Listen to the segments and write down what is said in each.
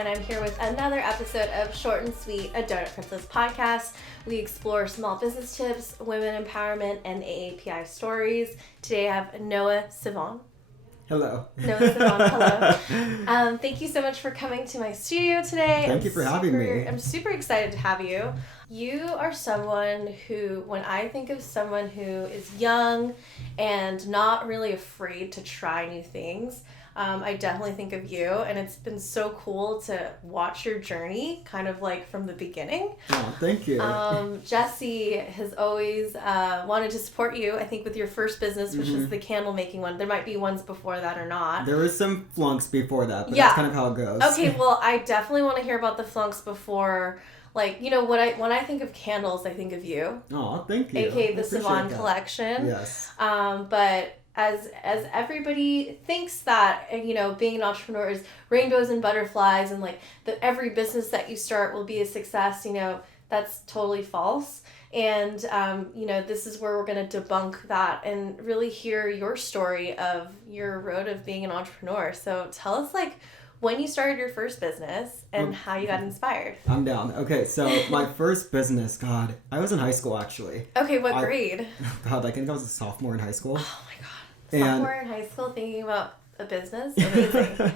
and I'm here with another episode of Short and Sweet, a Donut Princess podcast. We explore small business tips, women empowerment, and AAPI stories. Today I have Noah Sivan. Hello. Noah Sivan, hello. Thank you so much for coming to my studio today. Thank you for having me. I'm super excited to have you. You are someone who, when I think of someone who is young and not really afraid to try new things, I definitely think of you, and it's been so cool to watch your journey kind of like from the beginning. Oh, thank you. Jesse has always wanted to support you, I think, with your first business, which is the candle making one. There might be ones before that or not. There was some flunks before that, but that's kind of how it goes. Okay, well, I definitely want to hear about the flunks before. Like, you know, when I think of candles, I think of you. Oh, thank you. AKA the Sivan Collection. Yes. But as everybody thinks that, you know, being an entrepreneur is rainbows and butterflies and like that every business that you start will be a success, you know, that's totally false. And, you know, this is where we're going to debunk that and really hear your story of your road of being an entrepreneur. So tell us, like, when you started your first business and how you got inspired. I'm down. Okay, so my first business, God, I was in high school actually. Okay, what grade? God, I think I was a sophomore in high school. Oh my God. Sophomore in high school thinking about a business? Amazing.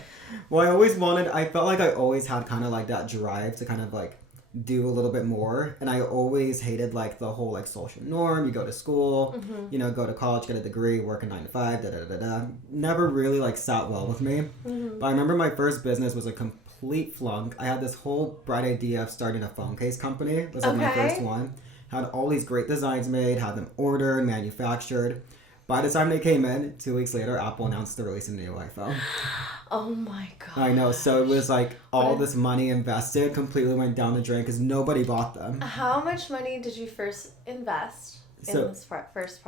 Well, I felt like I always had kind of like that drive to kind of like do a little bit more, and I always hated like the whole like social norm. You go to school, you know, go to college, get a degree, work a 9 to 5, never really like sat well with me. But I remember my first business was a complete flunk. I had this whole bright idea of starting a phone case company. It was like my first one. Had all these great designs made, had them ordered, manufactured. By the time they came in, 2 weeks later, Apple announced the release of the new iPhone. Oh my God. I know. So it was like all this money invested completely went down the drain because nobody bought them. How much money did you first invest in this first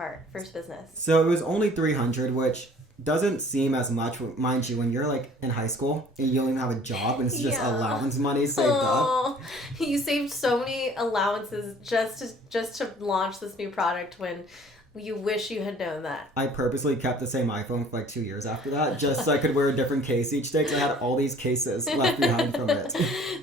business? So it was only $300, which doesn't seem as much, mind you, when you're like in high school and you don't even have a job and it's just allowance money saved up. You saved so many allowances just to launch this new product when you wish you had known that. I purposely kept the same iPhone for like 2 years after that, just so I could wear a different case each day, because I had all these cases left behind from it.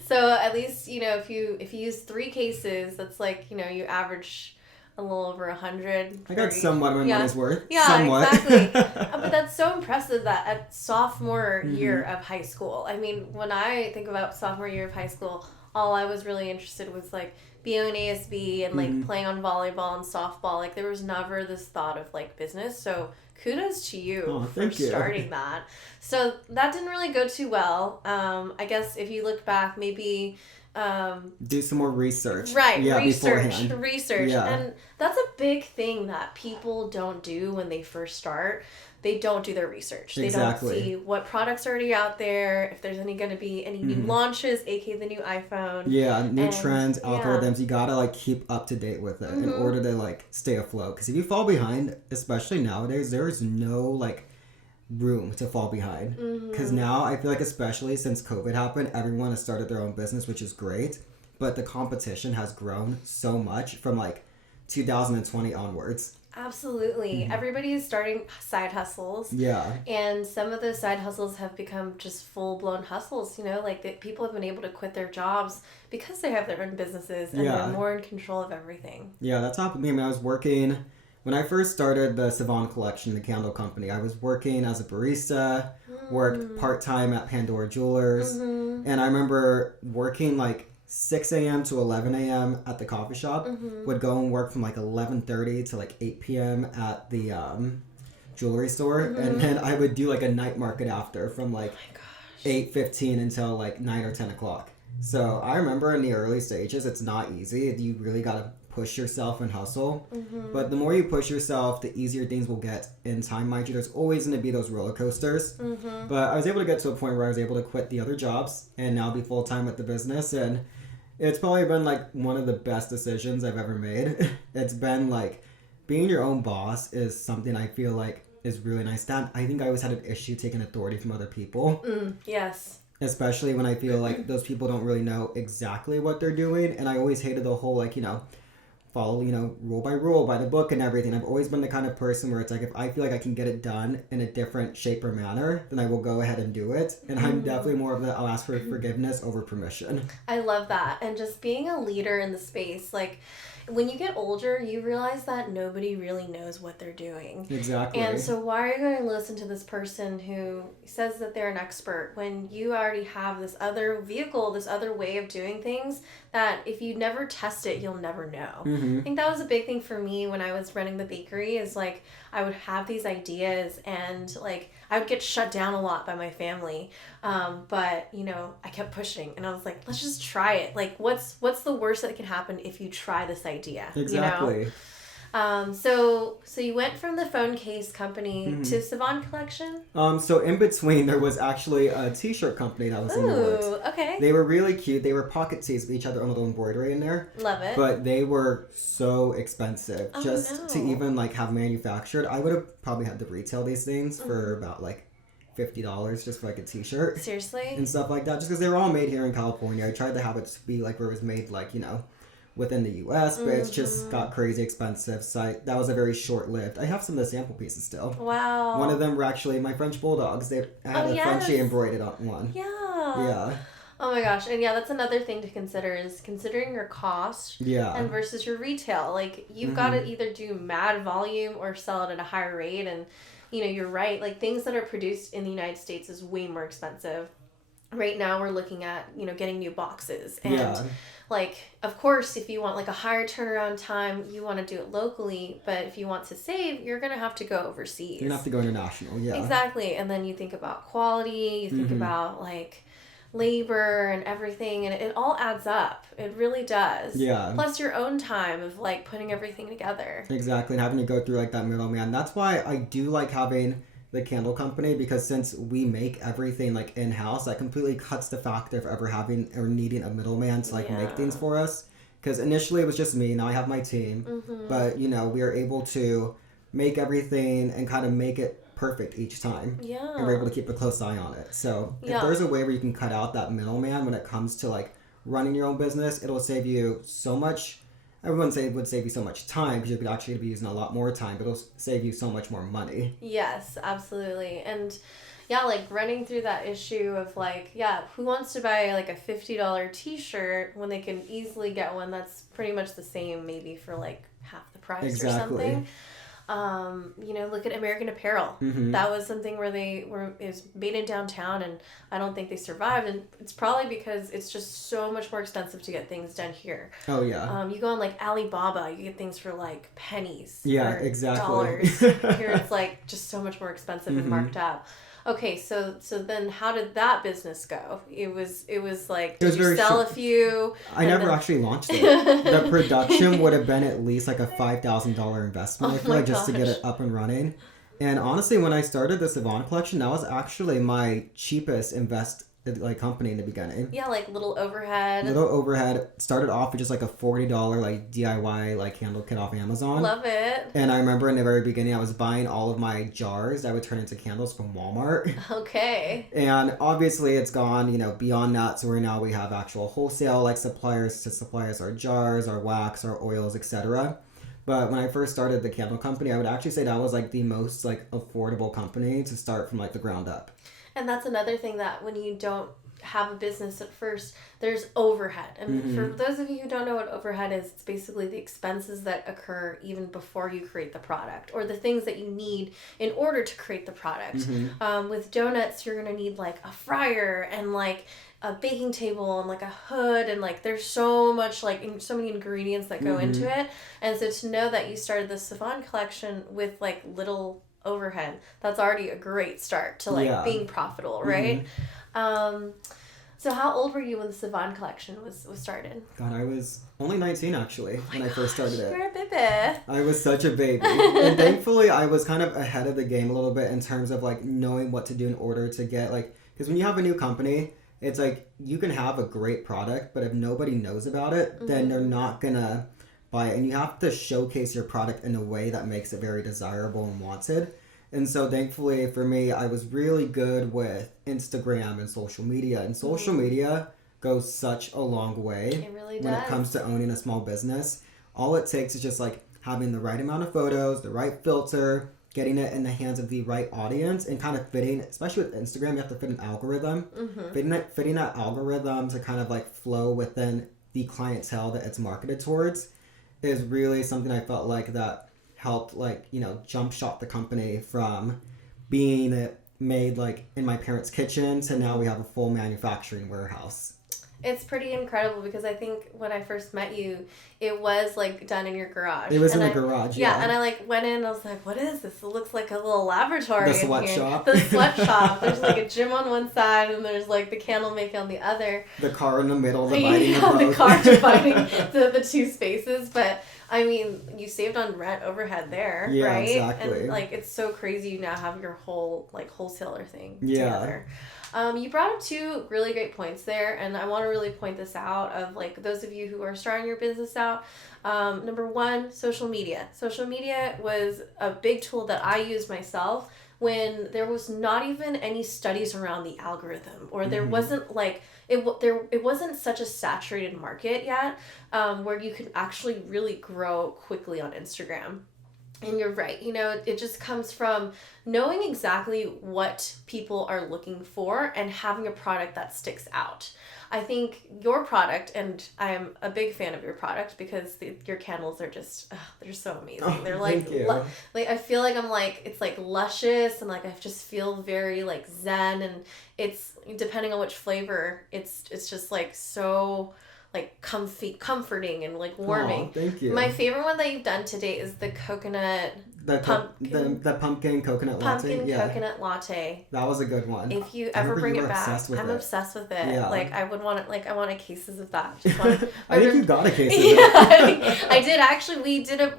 So at least, you know, if you use 3 cases, that's like, you know, you average a little over 100. I got somewhat of my money's worth. Yeah, somewhat. Exactly. But that's so impressive that at sophomore year of high school. I mean, when I think about sophomore year of high school, all I was really interested was like being on ASB and like playing on volleyball and softball. Like there was never this thought of like business. So kudos to you for starting that. So that didn't really go too well. I guess if you look back, maybe do some more research. Right, yeah, research. Yeah. And that's a big thing that people don't do when they first start. They don't do their research. They don't see what products are already out there, if there's going to be any new launches, aka the new iPhone. Yeah, new trends, algorithms. You gotta like keep up to date with it in order to like stay afloat. Because if you fall behind, especially nowadays, there is no like room to fall behind. Because now I feel like, especially since COVID happened, everyone has started their own business, which is great. But the competition has grown so much from like 2020 onwards. Absolutely. Everybody is starting side hustles. Yeah. And some of those side hustles have become just full-blown hustles, you know, like people have been able to quit their jobs because they have their own businesses and they're more in control of everything. Yeah, that's happened to me. I mean, I was working, when I first started the Sivan Collection, the candle company, I was working as a barista, worked part-time at Pandora Jewelers, and I remember working like 6 a.m. to 11 a.m. at the coffee shop, would go and work from like 11:30 to like 8 p.m. at the jewelry store, and then I would do like a night market after from like 8:15 until like 9 or 10 o'clock. So I remember in the early stages, it's not easy. You really got to push yourself and hustle. But the more you push yourself, the easier things will get in time. Mind you, there's always going to be those roller coasters. But I was able to get to a point where I was able to quit the other jobs and now be full-time with the business, and it's probably been like one of the best decisions I've ever made. It's been like being your own boss is something I feel like is really nice. That I think I always had an issue taking authority from other people. Yes. Especially when I feel like those people don't really know exactly what they're doing. And I always hated the whole like, you know, follow, rule by rule, by the book and everything. I've always been the kind of person where it's like, if I feel like I can get it done in a different shape or manner, then I will go ahead and do it. And I'm definitely more of the, I'll ask for forgiveness over permission. I love that. And just being a leader in the space, like, when you get older, you realize that nobody really knows what they're doing. Exactly. And so why are you going to listen to this person who says that they're an expert when you already have this other vehicle, this other way of doing things that if you never test it, you'll never know. I think that was a big thing for me when I was running the bakery, is like I would have these ideas and like I would get shut down a lot by my family. But I kept pushing and I was like, let's just try it. Like what's the worst that can happen if you try this idea? Exactly. So you went from the phone case company to Sivan Collection? So in between, there was actually a t-shirt company that was in the works. Okay. They were really cute. They were pocket tees with each other, own little embroidery in there. Love it. But they were so expensive to even like have manufactured. I would have probably had to retail these things for about like $50 just for like a t-shirt. Seriously? And stuff like that, just because they were all made here in California. I tried to have it to be like where it was made like, within the U.S., but it's just got crazy expensive. So that was a very short-lived. I have some of the sample pieces still. Wow. One of them were actually my French Bulldogs. They had a Frenchie embroidered on one. Yeah. Yeah. Oh my gosh. And yeah, that's another thing to consider is considering your cost and versus your retail. Like you've got to either do mad volume or sell it at a higher rate. And you're right. Like things that are produced in the United States is way more expensive. Right now we're looking at, getting new boxes. And like, of course, if you want like a higher turnaround time, you want to do it locally. But if you want to save, you're going to have to go overseas. You're going to have to go international. Yeah. Exactly. And then you think about quality, you think about like labor and everything, and it all adds up. It really does. Yeah. Plus your own time of like putting everything together. Exactly. And having to go through like that middleman. That's why I do like having the candle company, because since we make everything like in-house, that completely cuts the factor of ever having or needing a middleman to like make things for us. Because initially it was just me. Now I have my team. But we are able to make everything and kind of make it perfect each time. Yeah. And we're able to keep a close eye on it. So if there's a way where you can cut out that middleman when it comes to like running your own business, it'll save you so much. I wouldn't say it would save you so much time, because you could actually be using a lot more time, but it'll save you so much more money. Yes, absolutely. And yeah, like running through that issue of like, who wants to buy like a $50 t-shirt when they can easily get one that's pretty much the same, maybe for like half the price or something. Look at American Apparel. That was something where it was made in downtown, and I don't think they survived, and it's probably because it's just so much more expensive to get things done here. Oh yeah. You go on like Alibaba, you get things for like pennies. Yeah, or exactly. dollars. Here it's like just so much more expensive and marked up. Okay, so then how did that business go? It was like, did you sell a few? I never actually launched it. The production would have been at least like a $5,000 investment, I feel like, just to get it up and running. And honestly, when I started the Sivan Collection, that was actually my cheapest company in the beginning. Yeah, like little overhead. Started off with just like a $40 like DIY like candle kit off Amazon. Love it. And I remember in the very beginning, I was buying all of my jars that would turn into candles from Walmart. Okay. And obviously it's gone, beyond that. So now we have actual wholesale like suppliers to supply us our jars, our wax, our oils, etc. But when I first started the candle company, I would actually say that was like the most like affordable company to start from like the ground up. And that's another thing, that when you don't have a business at first, there's overhead. And for those of you who don't know what overhead is, it's basically the expenses that occur even before you create the product, or the things that you need in order to create the product. With donuts, you're going to need like a fryer and like a baking table and like a hood, and like there's so much like so many ingredients that go into it. And so to know that you started the Sivan Collection with like little overhead, that's already a great start to like being profitable, right? So how old were you when the Sivan Collection was started? God, I was only 19 actually when I first started it. You're a baby. I was such a baby. And thankfully I was kind of ahead of the game a little bit in terms of like knowing what to do in order to get like, because when you have a new company, it's like you can have a great product, but if nobody knows about it, then they're not gonna buy it. And you have to showcase your product in a way that makes it very desirable and wanted. And so thankfully for me, I was really good with Instagram and social media. And social media goes such a long way it really when does. it comes to owning a small business. all it takes is just like having the right amount of photos, the right filter, getting it in the hands of the right audience, and kind of fitting, especially with Instagram, you have to fit an algorithm. Fitting that algorithm to kind of like flow within the clientele that it's marketed towards is really something I felt like that helped, like, you know, jump shot the company from being made like in my parents' kitchen to now we have a full manufacturing warehouse. It's pretty incredible because I think when I first met you, it was like done in your garage. It was in the garage, yeah. And I like went in and I was like, what is this? It looks like a little laboratory. The sweatshop. The sweatshop. There's like a gym on one side and there's like the candle making on the other. The car in the middle dividing the car dividing the two spaces. But I mean, you saved on rent overhead there, right? Exactly. And like it's so crazy you now have your whole like wholesaler thing together. You brought up two really great points there, and I want to really point this out of like those of you who are starting your business out. Number one, social media. Social media was a big tool that I used myself when there was not even any studies around the algorithm, or there wasn't like it wasn't such a saturated market yet, where you could actually really grow quickly on Instagram. And you're right, you know, it just comes from knowing exactly what people are looking for and having a product that sticks out. I think your product, and I'm a big fan of your product because your candles are just, they're so amazing. Oh, they're like, thank you. Like I feel like I'm like, it's like luscious and like I just feel very like zen, and it's depending on which flavor, it's just like so like comforting and like warming. Oh, thank you. My favorite one that you've done to date is the coconut the pumpkin coconut latte. Coconut latte. That was a good one. If you ever bring it back, I'm obsessed with it. Yeah. Like I would want it. Like I wanted cases of that. I think you got a case of it. Yeah, I did actually. We did a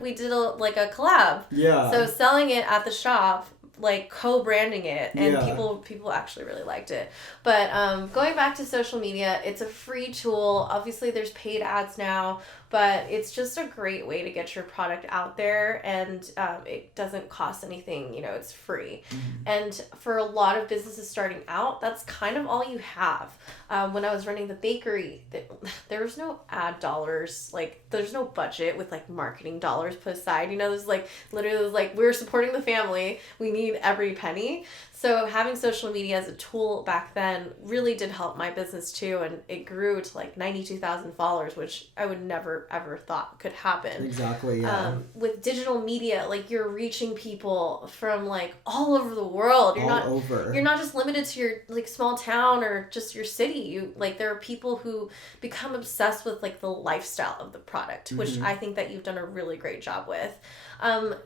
like a collab. Yeah. So selling it at the shop, like co-branding it, and people actually really liked it. But going back to social media, it's a free tool. Obviously there's paid ads now, but it's just a great way to get your product out there, and it doesn't cost anything, you know, it's free. And for a lot of businesses starting out, that's kind of all you have. When I was running the bakery, there was no ad dollars, like there's no budget with like marketing dollars put aside, you know, there's like literally like we're supporting the family, we need every penny. So having social media as a tool back then really did help my business too, and it grew to like 92,000 followers, which I would never ever thought could happen. Exactly, yeah. With digital media, like you're reaching people from like all over the world. You're not just limited to your like small town or just your city. You like there are people who become obsessed with like the lifestyle of the product, which I think that you've done a really great job with.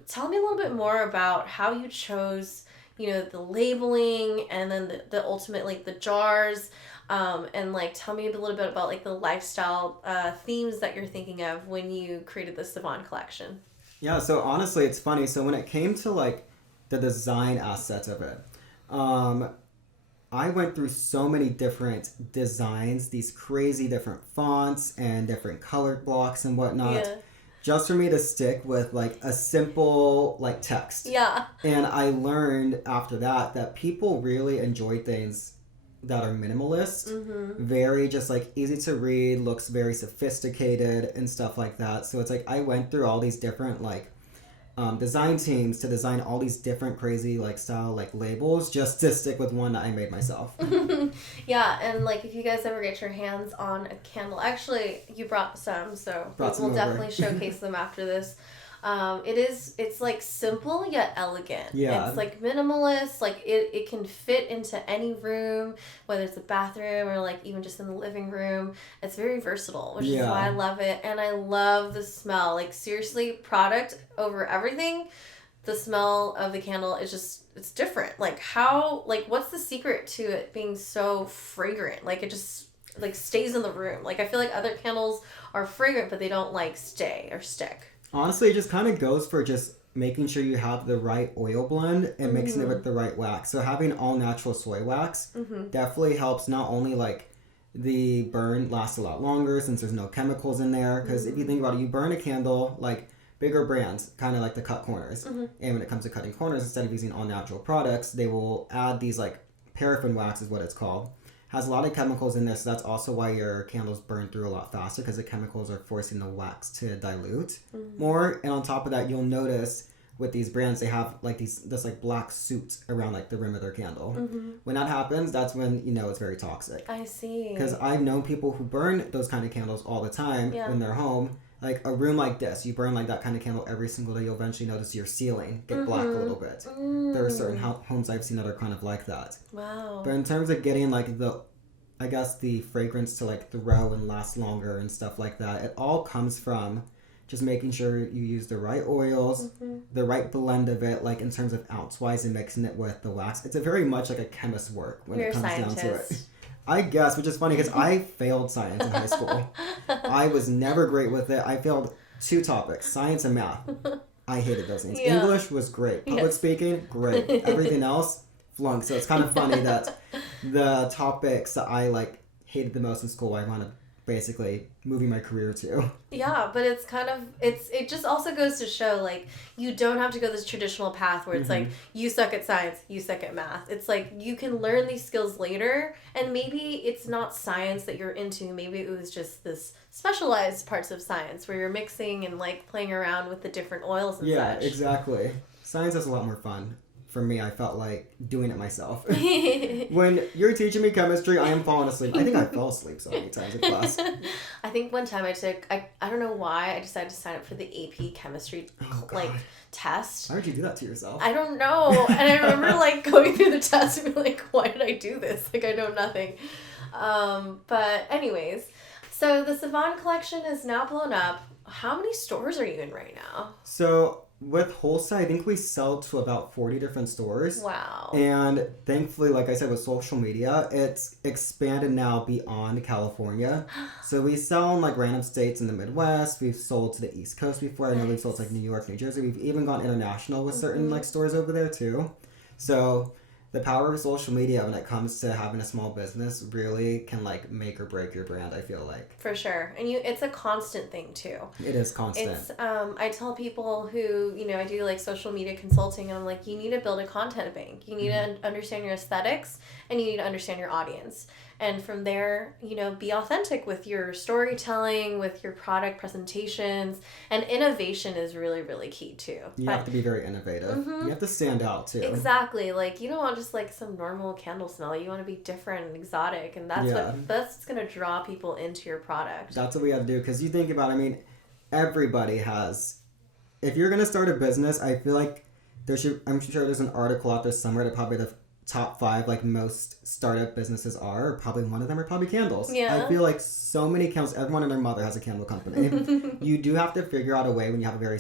Tell me a little bit more about how you chose, you know, the labeling and then the ultimate like the jars, and like tell me a little bit about like the lifestyle themes that you're thinking of when you created the Sivan Collection. Yeah, so honestly it's funny. So when it came to like the design aspects of it, I went through so many different designs, these crazy different fonts and different color blocks and whatnot. Yeah. Just for me to stick with like a simple like text. Yeah. And I learned after that people really enjoy things that are minimalist, very just like easy to read, looks very sophisticated and stuff like that. So it's like I went through all these different like design teams to design all these different crazy like style like labels just to stick with one that I made myself. Yeah, and like if you guys ever get your hands on a candle, actually you brought some, so we'll definitely showcase them after this. It's like simple yet elegant. Yeah. It's like minimalist, like it can fit into any room, whether it's a bathroom or like even just in the living room. It's very versatile, which is why I love it. And I love the smell. Like seriously, product over everything. The smell of the candle is just, it's different. Like what's the secret to it being so fragrant? Like it just like stays in the room. Like I feel like other candles are fragrant, but they don't like stay or stick. Honestly, it just kind of goes for just making sure you have the right oil blend and mixing it with the right wax. So having all natural soy wax definitely helps. Not only like the burn lasts a lot longer since there's no chemicals in there. Because if you think about it, you burn a candle, like bigger brands kind of like to cut corners. And when it comes to cutting corners, instead of using all natural products, they will add these like paraffin wax is what it's called. has a lot of chemicals in there, so that's also why your candles burn through a lot faster, because the chemicals are forcing the wax to dilute more. And on top of that, you'll notice with these brands, they have like this like black soot around like the rim of their candle. When that happens, that's when you know it's very toxic. I see. Because I've known people who burn those kind of candles all the time in their home. Like a room like this, you burn like that kind of candle every single day, you'll eventually notice your ceiling get black a little bit. There are certain homes I've seen that are kind of like that. Wow. But in terms of getting like the fragrance to like throw and last longer and stuff like that, it all comes from just making sure you use the right oils, the right blend of it, like in terms of ounce wise, and mixing it with the wax. It's a very much like a chemist's work when it comes down to it. I guess, which is funny because I failed science in high school. I was never great with it. I failed 2 topics, science and math. I hated those things. English was great. Public speaking, great. Everything else, flunk. So it's kind of funny that the topics that I like hated the most in school, I wound up basically moving my career to. Yeah, but it's kind of, it just also goes to show, like, you don't have to go this traditional path where it's like, you suck at science, you suck at math. It's like, you can learn these skills later, and maybe it's not science that you're into. Maybe it was just this specialized parts of science where you're mixing and, like, playing around with the different oils and such. Yeah, exactly. Science is a lot more fun. For me, I felt like doing it myself. When you're teaching me chemistry, I am falling asleep. I think I fell asleep so many times in class. I think one time I don't know why, I decided to sign up for the AP chemistry test. Why would you do that to yourself? I don't know. And I remember like going through the test and being like, why did I do this? Like, I know nothing. But anyways, so the Sivan Collection is now blown up. How many stores are you in right now? So with Wholesale, I think we sell to about 40 different stores. Wow. And thankfully, like I said, with social media, it's expanded now beyond California. So we sell in like random states in the Midwest. We've sold to the East Coast before. I know we've sold to like New York, New Jersey. We've even gone international with certain like stores over there too. So the power of social media when it comes to having a small business really can like make or break your brand, I feel like. For sure. And it's a constant thing too. It is constant. It's I tell people who, I do like social media consulting, and I'm like, you need to build a content bank. You need to understand your aesthetics, and you need to understand your audience. And from there, be authentic with your storytelling, with your product presentations, and innovation is really, really key too. You have to be very innovative. You have to stand out too. Exactly. Like, you don't want just like some normal candle smell. You want to be different and exotic, and that's what's going to draw people into your product. That's what we have to do, because you think about it, I mean, everybody has, if you're going to start a business, I feel like I'm sure there's an article out there somewhere that probably the top 5 like most startup businesses are, probably one of them are probably candles. Yeah. I feel like so many candles, everyone and their mother has a candle company. You do have to figure out a way when you're in a very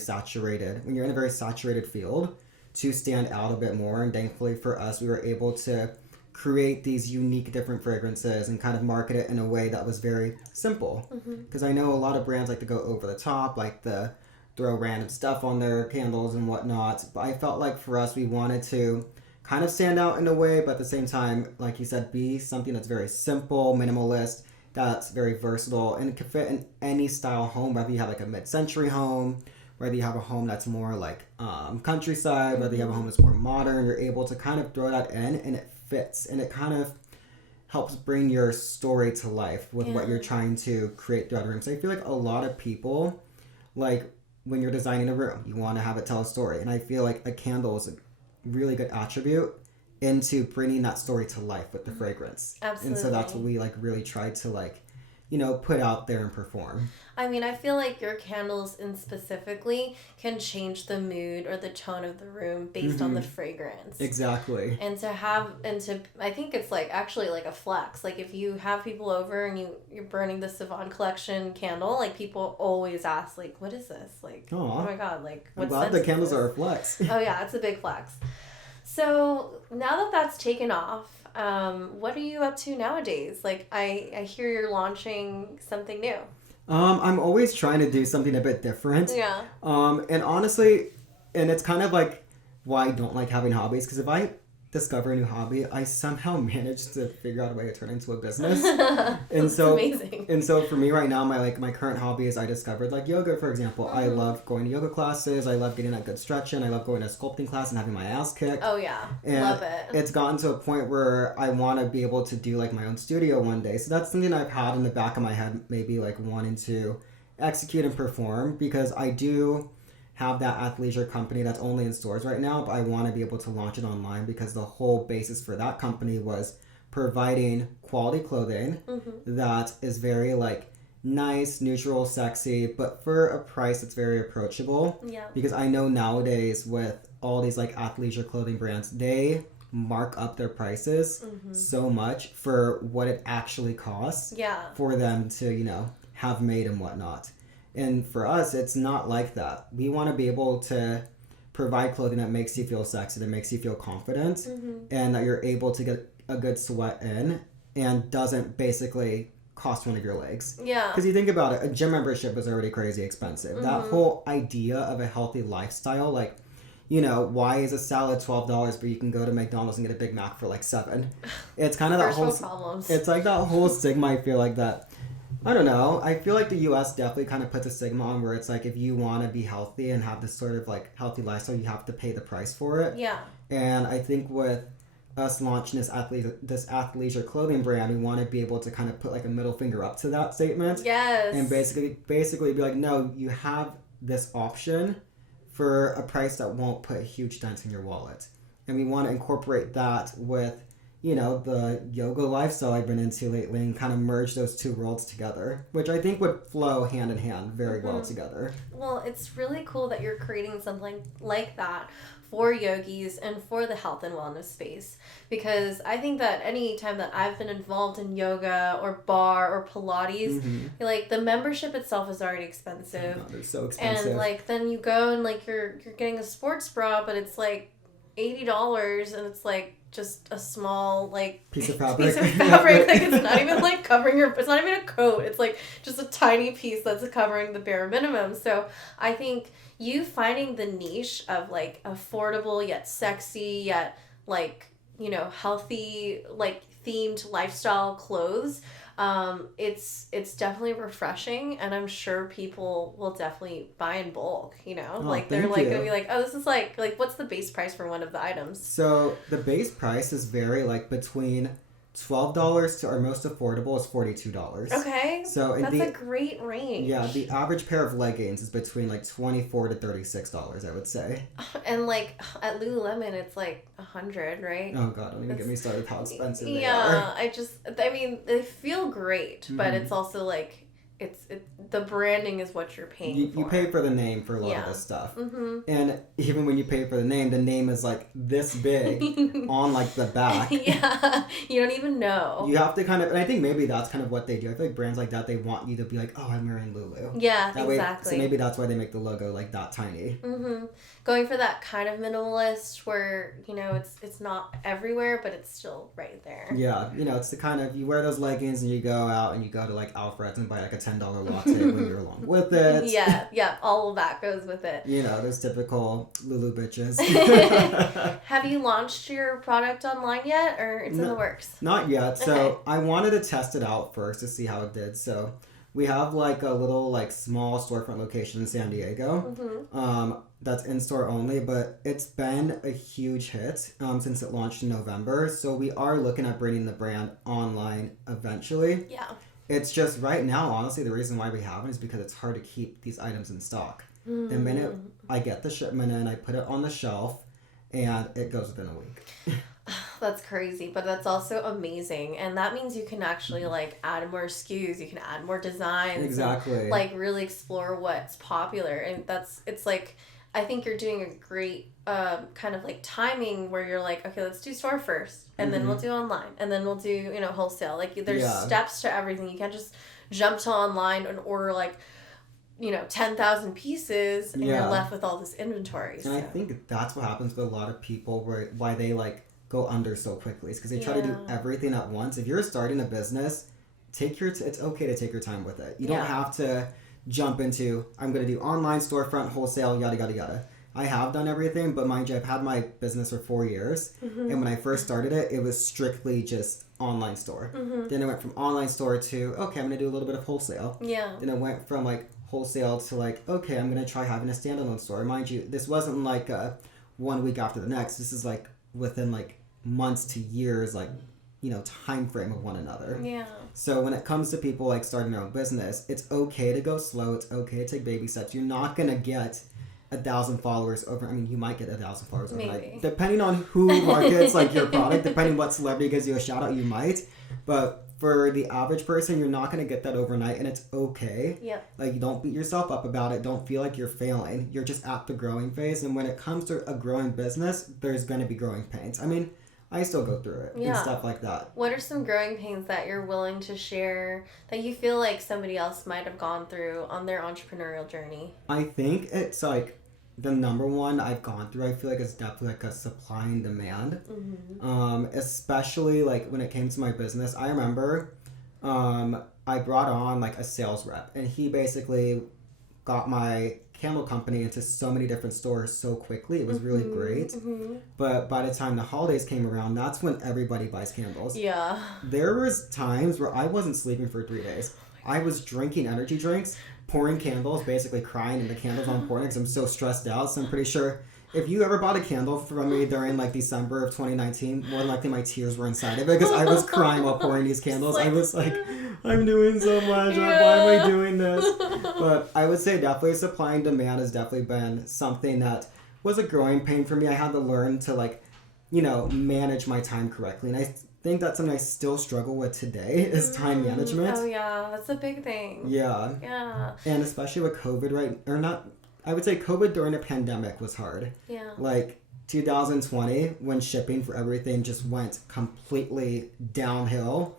saturated field to stand out a bit more. And thankfully for us, we were able to create these unique different fragrances and kind of market it in a way that was very simple. Because I know a lot of brands like to go over the top, like to throw random stuff on their candles and whatnot. But I felt like for us, we wanted to kind of stand out in a way, but at the same time, like you said, be something that's very simple, minimalist, that's very versatile, and it can fit in any style home, whether you have like a mid-century home, whether you have a home that's more like countryside, whether you have a home that's more modern. You're able to kind of throw that in, and it fits, and it kind of helps bring your story to life with what you're trying to create throughout the room. So I feel like a lot of people, like when you're designing a room, you want to have it tell a story, and I feel like a candle is a really good attribute into bringing that story to life with the fragrance. Absolutely. And so that's what we like really tried to like, put out there and perform. I mean, I feel like your candles in specifically can change the mood or the tone of the room based on the fragrance. Exactly. And I think it's like actually like a flex. Like if you have people over and you're burning the Sivan Collection candle, like people always ask like, what is this? Like, oh my God, like what I'm glad the candles are a flex. Oh yeah, it's a big flex. So now that that's taken off, what are you up to nowadays? Like I hear you're launching something new. I'm always trying to do something a bit different. Yeah. And honestly, and it's kind of like why I don't like having hobbies, because if I discover a new hobby, I somehow managed to figure out a way to turn it into a business. And so amazing. And so for me right now, my current hobby is I discovered like yoga, for example. I love going to yoga classes. I love getting that good stretch in. I love going to sculpting class and having my ass kicked. Oh yeah, and love it. It's gotten to a point where I want to be able to do like my own studio one day. So that's something I've had in the back of my head, maybe like wanting to execute and perform, because I do have that athleisure company that's only in stores right now, but I want to be able to launch it online, because the whole basis for that company was providing quality clothing that is very like nice, neutral, sexy, but for a price that's very approachable. Yeah. Because I know nowadays with all these like athleisure clothing brands, they mark up their prices so much for what it actually costs for them to, you know, have made and whatnot. And for us, it's not like that. We want to be able to provide clothing that makes you feel sexy, that makes you feel confident, and that you're able to get a good sweat in and doesn't basically cost one of your legs. Yeah. Because you think about it, a gym membership is already crazy expensive. That whole idea of a healthy lifestyle, like, you know, why is a salad $12 but you can go to McDonald's and get a Big Mac for like $7? It's kind of that whole problems. It's like that whole stigma, I feel like, that I don't know. I feel like the US definitely kind of puts a stigma on where it's like if you want to be healthy and have this sort of like healthy lifestyle, you have to pay the price for it. Yeah. And I think with us launching this athleisure clothing brand, we want to be able to kind of put like a middle finger up to that statement. Yes. And basically be like, no, you have this option for a price that won't put a huge dent in your wallet. And we want to incorporate that with, you know, the yoga lifestyle I've been into lately and kind of merge those two worlds together, which I think would flow hand in hand very well together. Well, it's really cool that you're creating something like that for yogis and for the health and wellness space, because I think that any time that I've been involved in yoga or bar or Pilates, like the membership itself is already expensive. Oh, they're so expensive. And like then you go and like you're getting a sports bra, but it's like $80 and it's like just a small like piece of fabric. Like it's not even like covering it's not even a coat. It's like just a tiny piece that's covering the bare minimum. So I think you finding the niche of like affordable yet sexy yet like, you know, healthy like themed lifestyle clothes, it's definitely refreshing, and I'm sure people will definitely buy in bulk, you know? Like they're like gonna be like, oh, this is like what's the base price for one of the items? So the base price is very like between $12 to our most affordable is $42. Okay. So that's a great range. Yeah, the average pair of leggings is between like $24 to $36, I would say. And like at Lululemon, it's like $100, right? Oh god, don't even get me started with how expensive they are. Yeah, I mean, they feel great, but it's also like the branding is what you're paying for. You pay for the name for a lot of this stuff. And even when you pay for the name is like this big on like the back. Yeah, you don't even know. You have to kind of, and I think maybe that's kind of what they do. I feel like brands like that, they want you to be like, oh, I'm wearing Lulu. Yeah, that exactly. Way, so maybe that's why they make the logo like that tiny. Going for that kind of minimalist where, you know, it's not everywhere, but it's still right there. Yeah, you know, it's the kind of, you wear those leggings and you go out and you go to like Alfred's and buy like a $10 latte when you're along with it. Yeah, all of that goes with it. You know, those typical Lulu bitches. Have you launched your product online yet, or it's in the works? Not yet. So I wanted to test it out first to see how it did. So we have like a little like small storefront location in San Diego. That's in-store only, but it's been a huge hit since it launched in November. So we are looking at bringing the brand online eventually. Yeah. It's just right now, honestly, the reason why we haven't is because it's hard to keep these items in stock. The minute I get the shipment in, I put it on the shelf, and it goes within a week. That's crazy, but that's also amazing. And that means you can actually like add more SKUs, you can add more designs. Exactly. And, like really explore what's popular. And it's like, I think you're doing a great kind of like timing where you're like, okay, let's do store first, and then we'll do online, and then we'll do, you know, wholesale. Like there's steps to everything. You can't just jump to online and order like, you know, 10,000 pieces and you're left with all this inventory. And I think that's what happens with a lot of people, why they like go under so quickly, is because they try to do everything at once. If you're starting a business, it's okay to take your time with it. You don't have to jump into, I'm going to do online, storefront, wholesale, yada, yada, yada. I have done everything, but mind you, I've had my business for 4 years. Mm-hmm. And when I first started it, it was strictly just online store. Mm-hmm. Then it went from online store to, okay, I'm going to do a little bit of wholesale. Yeah. Then it went from like wholesale to like, okay, I'm going to try having a standalone store. Mind you, this wasn't like 1 week after the next. This is like within like months to years, like, you know, time frame of one another. Yeah. So when it comes to people like starting their own business, it's okay to go slow. It's okay to take baby steps. You're not going to get 1,000 followers over. I mean, you might get 1,000 followers overnight. Maybe. Depending on who markets like your product, depending what celebrity gives you a shout out, you might. But for the average person, you're not going to get that overnight, and it's okay. Yep. Like, you don't beat yourself up about it. Don't feel like you're failing. You're just at the growing phase. And when it comes to a growing business, there's going to be growing pains. I mean, I still go through it and stuff like that. What are some growing pains that you're willing to share that you feel like somebody else might have gone through on their entrepreneurial journey? I think it's like the number one I've gone through. I feel like it's definitely like a supply and demand. Mm-hmm. Especially like when it came to my business. I remember I brought on like a sales rep, and he basically got my candle company into so many different stores so quickly. It was really great. Mm-hmm. But by the time the holidays came around, that's when everybody buys candles. Yeah. There was times where I wasn't sleeping for 3 days. I was drinking energy drinks, pouring candles, basically crying in the candles I'm pouring because I'm so stressed out. So I'm pretty sure if you ever bought a candle from me during like December of 2019, more than likely my tears were inside of it because I was crying while pouring these candles. I was like, I'm doing so much. Why am I doing this? But I would say definitely supply and demand has definitely been something that was a growing pain for me. I had to learn to like, you know, manage my time correctly. And I think that's something I still struggle with today is time management. Oh yeah, that's a big thing. Yeah. Yeah. And especially with COVID, I would say COVID during a pandemic was hard. Yeah. Like 2020 when shipping for everything just went completely downhill.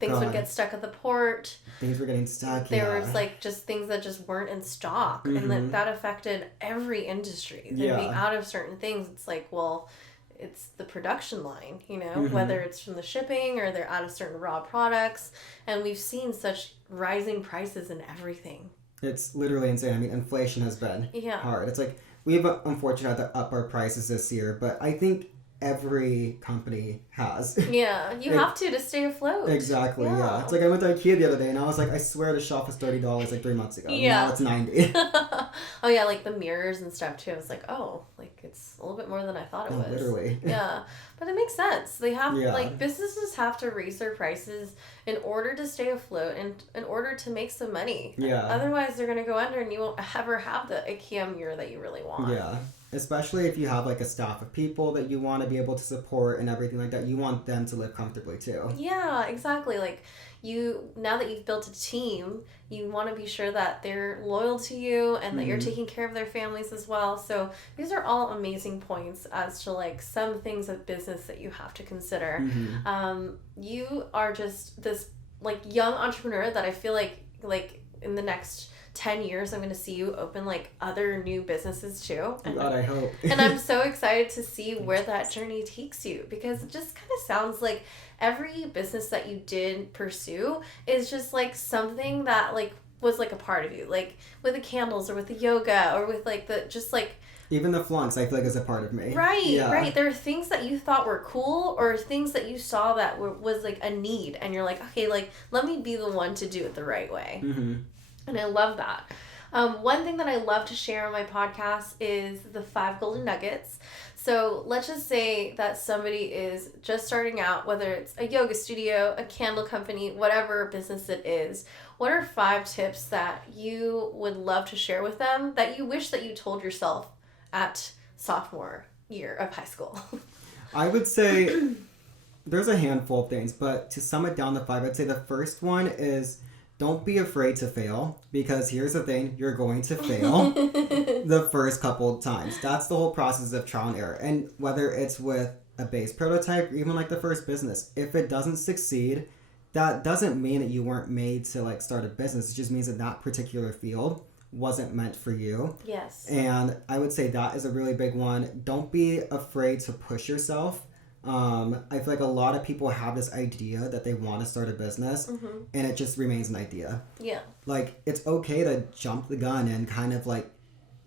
Things would get stuck at the port. Things were getting stuck. There was like just things that just weren't in stock, and that affected every industry. They'd be out of certain things. It's like, well, it's the production line, you know, whether it's from the shipping or they're out of certain raw products. And we've seen such rising prices in everything. It's literally insane. I mean, inflation has been hard. It's like we've unfortunately had to up our prices this year, but I think every company has. Yeah, you have to stay afloat. Exactly, yeah. It's like I went to IKEA the other day and I was like, I swear the shelf was $30 like 3 months ago. Yeah. Now it's $90. Oh yeah, like the mirrors and stuff too. I was like, oh, like it's a little bit more than I thought it was. Literally. Yeah, but it makes sense. They have like businesses have to raise their prices in order to stay afloat and in order to make some money. Yeah. Otherwise, they're gonna go under, and you won't ever have the IKEA mirror that you really want. Yeah. Especially if you have like a staff of people that you want to be able to support and everything like that, you want them to live comfortably too. Yeah, exactly. Like now that you've built a team, you want to be sure that they're loyal to you and that you're taking care of their families as well. So these are all amazing points as to like some things of business that you have to consider. You are just this like young entrepreneur that I feel like in the next 10 years I'm going to see you open like other new businesses too. And, God, I hope. And I'm so excited to see where that journey takes you, because it just kind of sounds like every business that you did pursue is just like something that like was like a part of you, like with the candles or with the yoga or with like the just like even the flunks I feel like is a part of me. Right. There are things that you thought were cool or things that you saw that was like a need, and you're like, okay, like let me be the one to do it the right way. And I love that. One thing that I love to share on my podcast is the 5 golden nuggets. So let's just say that somebody is just starting out, whether it's a yoga studio, a candle company, whatever business it is. What are 5 tips that you would love to share with them that you wish that you told yourself at sophomore year of high school? I would say there's a handful of things, but to sum it down to 5, I'd say the first one is don't be afraid to fail, because here's the thing, you're going to fail the first couple of times. That's the whole process of trial and error. And whether it's with a base prototype or even like the first business, if it doesn't succeed, that doesn't mean that you weren't made to like start a business. It just means that that particular field wasn't meant for you. Yes. And I would say that is a really big one. Don't be afraid to push yourself. I feel like a lot of people have this idea that they want to start a business and it just remains an idea. Yeah. Like, it's okay to jump the gun and kind of like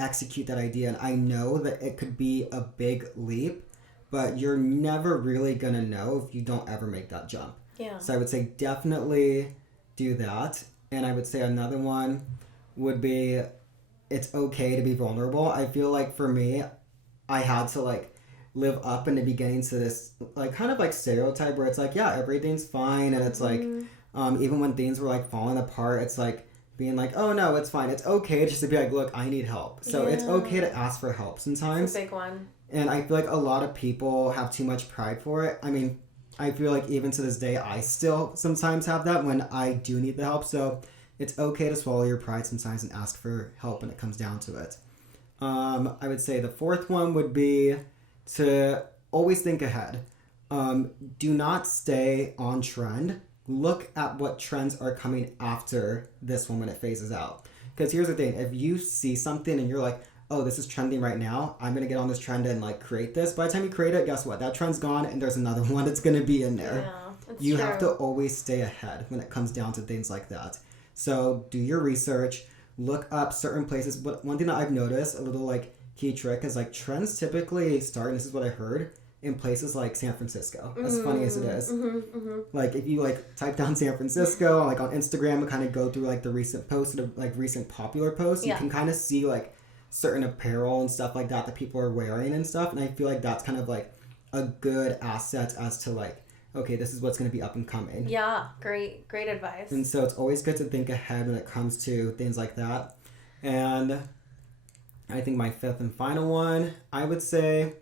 execute that idea. And I know that it could be a big leap, but you're never really going to know if you don't ever make that jump. Yeah. So I would say definitely do that. And I would say another one would be, it's okay to be vulnerable. I feel like for me, I had to like live up in the beginning to this like kind of like stereotype where it's like, yeah, everything's fine. And it's like, even when things were like falling apart, it's like being like, oh no, it's fine. It's okay just to be like, look, I need help. So it's okay to ask for help sometimes. It's a big one. And I feel like a lot of people have too much pride for it. I mean, I feel like even to this day, I still sometimes have that when I do need the help. So it's okay to swallow your pride sometimes and ask for help when it comes down to it. I would say the fourth one would be to always think ahead. Do not stay on trend. Look at what trends are coming after this one when it phases out. Because here's the thing. If you see something and you're like, oh, this is trending right now, I'm going to get on this trend and like create this. By the time you create it, guess what? That trend's gone and there's another one that's going to be in there. Yeah, you have to always stay ahead when it comes down to things like that. So do your research, look up certain places. But one thing that I've noticed, a little like key trick, is like trends typically start, and this is what I heard, in places like San Francisco. As funny as it is. Like if you like type down San Francisco, like on Instagram, and kind of go through like the recent posts, like recent popular posts, you can kind of see like certain apparel and stuff like that people are wearing and stuff. And I feel like that's kind of like a good asset as to like, okay, this is what's going to be up and coming. Yeah, great advice. And so it's always good to think ahead when it comes to things like that. And I think my fifth and final one, I would say,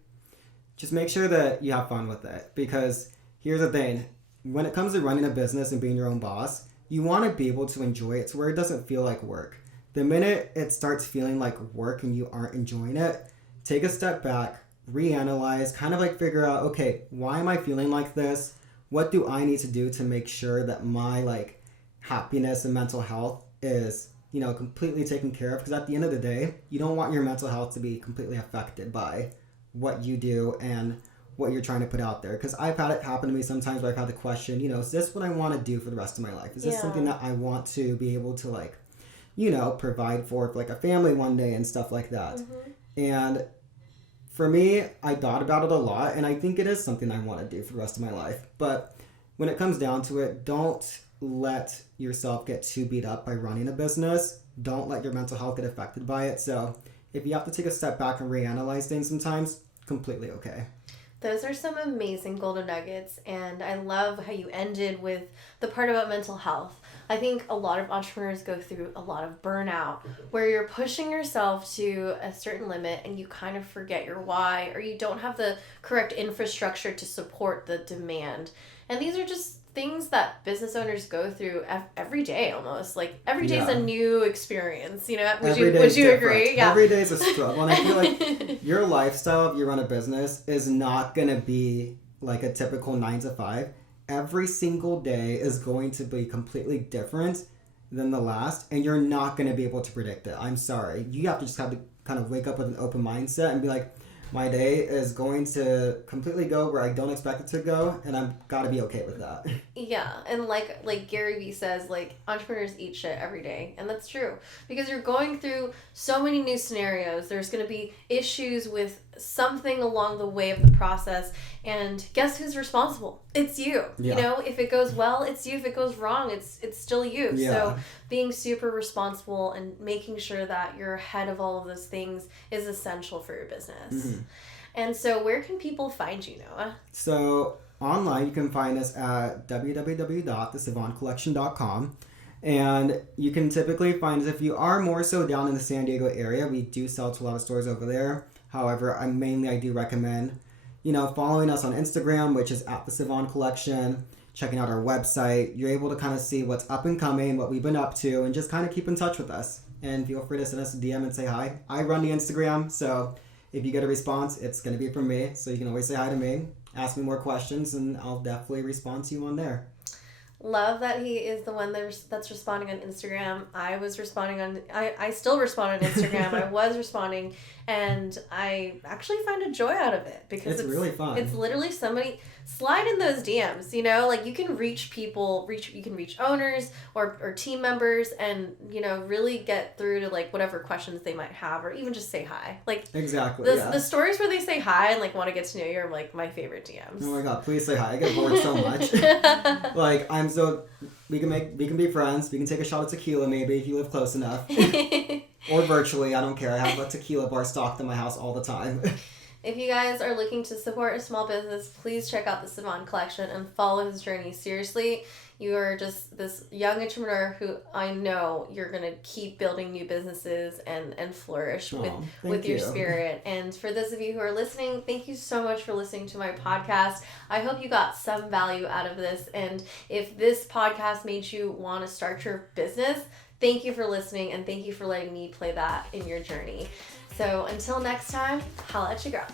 just make sure that you have fun with it. Because here's the thing, when it comes to running a business and being your own boss, you want to be able to enjoy it to where it doesn't feel like work. The minute it starts feeling like work and you aren't enjoying it, take a step back, reanalyze, kind of like figure out, okay, why am I feeling like this? What do I need to do to make sure that my like happiness and mental health is, you know, completely taken care of? Because at the end of the day, you don't want your mental health to be completely affected by what you do and what you're trying to put out there. Because I've had it happen to me sometimes where I've had the question, you know, is this what I want to do for the rest of my life? Is this something that I want to be able to like, you know, provide for like a family one day and stuff like that? And for me, I thought about it a lot, and I think it is something I want to do for the rest of my life. But when it comes down to it, don't let yourself get too beat up by running a business. Don't let your mental health get affected by it. So if you have to take a step back and reanalyze things sometimes, completely okay. Those are some amazing golden nuggets, and I love how you ended with the part about mental health. I think a lot of entrepreneurs go through a lot of burnout where you're pushing yourself to a certain limit and you kind of forget your why, or you don't have the correct infrastructure to support the demand. And these are just things that business owners go through every day almost. Like every day is a new experience, you know? Would you agree? Yeah. Every day is a struggle. And I feel like your lifestyle, if you run a business, is not going to be like a typical 9 to 5. Every single day is going to be completely different than the last, and you're not going to be able to predict it. I'm sorry. You have to just have to kind of wake up with an open mindset and be like, my day is going to completely go where I don't expect it to go, and I've got to be okay with that. Yeah, and like Gary Vee says, like, entrepreneurs eat shit every day, and that's true. Because you're going through so many new scenarios. There's going to be issues with something along the way of the process, and guess who's responsible? It's you. Yeah. You know, if it goes well, it's you. If it goes wrong, it's still you. Yeah. So being super responsible and making sure that you're ahead of all of those things is essential for your business. And so where can people find you, Noah? So online, you can find us at www.thesivancollection.com. And you can typically find us if you are more so down in the San Diego area. We do sell to a lot of stores over there. However, I do recommend, you know, following us on Instagram, which is at the Sivan Collection, checking out our website. You're able to kind of see what's up and coming, what we've been up to, and just kind of keep in touch with us. And feel free to send us a DM and say hi. I run the Instagram, so if you get a response, it's going to be from me. So you can always say hi to me, ask me more questions, and I'll definitely respond to you on there. Love that he is the one that's responding on Instagram. I still respond on Instagram. I was responding, and I actually find a joy out of it because it's really fun. It's literally somebody slide in those DMs, you know, like you can reach people, you can reach owners or team members and, you know, really get through to like whatever questions they might have or even just say hi. Like exactly. The stories where they say hi and like want to get to know you are like my favorite DMs. Oh my god, please say hi. I get bored so much. Like we can be friends. We can take a shot of tequila maybe if you live close enough. Or virtually, I don't care. I have a tequila bar stocked in my house all the time. If you guys are looking to support a small business, please check out the Sivan Collection and follow his journey. Seriously, you are just this young entrepreneur who I know you're going to keep building new businesses and flourish with your spirit. And for those of you who are listening, thank you so much for listening to my podcast. I hope you got some value out of this. And if this podcast made you want to start your business, thank you for listening and thank you for letting me play that in your journey. So until next time, holla at your girl.